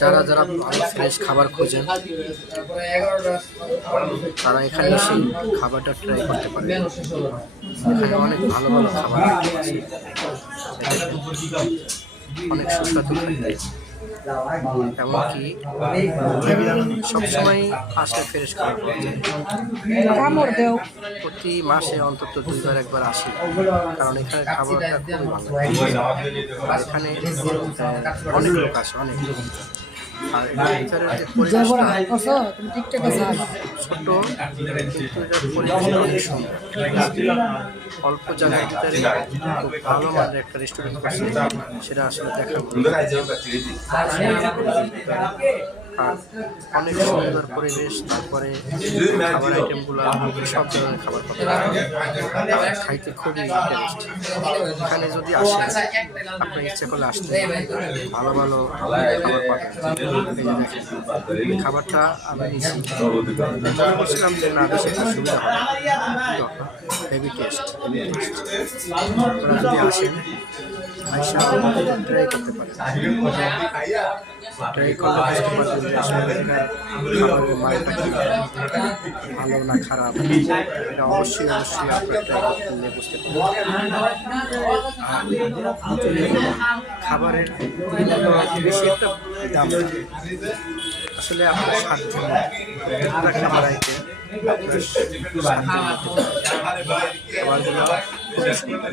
যারা যারা ভালো ফ্রেশ খাবার খোঁজেন তারা এখানে এসে খাবারটা ট্রাই করতে পারে। এখানে অনেক ভালো ভালো খাবার আছে, অনেক সুস্বাদু খাদ্য, এমনকি সবসময় আসলে ফ্রেশ খাবার পাওয়া যায়। প্রতি মাসে অন্তত 2বার 1বার আসি, কারণ এখানে খাবারটা খুবই ভালো। আর এখানে অনেক লোক আসে, অনেক। আর ভিতরের যে পরিবেশটা ছোট, কিন্তু এটার পরিবেশটা অনেক সুন্দর। অল্প জায়গার ভিতরে খুব ভালো মানের একটা রেস্টুরেন্ট করছে, সেটা আসলে দেখার মতো। আর অনেক সুন্দর পরিবেশ, তারপরে খাবার আইটেমগুলো সব ধরনের খাবার পাবেন, খাইতে খুবই টেস্ট। এখানে যদি আসেন, আপনার ইচ্ছে করলে আসতে ভালো ভালো খাবার পাবেন। খাবারটা আমি নিচ্ছি, মনে করছিলাম যে না বেশি একটা সুবিধা হবে, হেভি টেস্ট। আপনারা যদি আসেন আইসা ট্রাই করতে পারেন, ট্রাই করলে বুঝতে পারবেন যে আসলে এখানকার খাবারের মানটা কি, ভালো না খারাপ। এটা অবশ্যই আপনার ট্রাই করলে বুঝতে পারবেন। খাবারের বেশি একটা দাম না, আসলে আপনার সাধ্যের মধ্যে খাবার আইটেম আপনার সাধ্যের মধ্যে খাবারগুলো খুবই সুন্দর।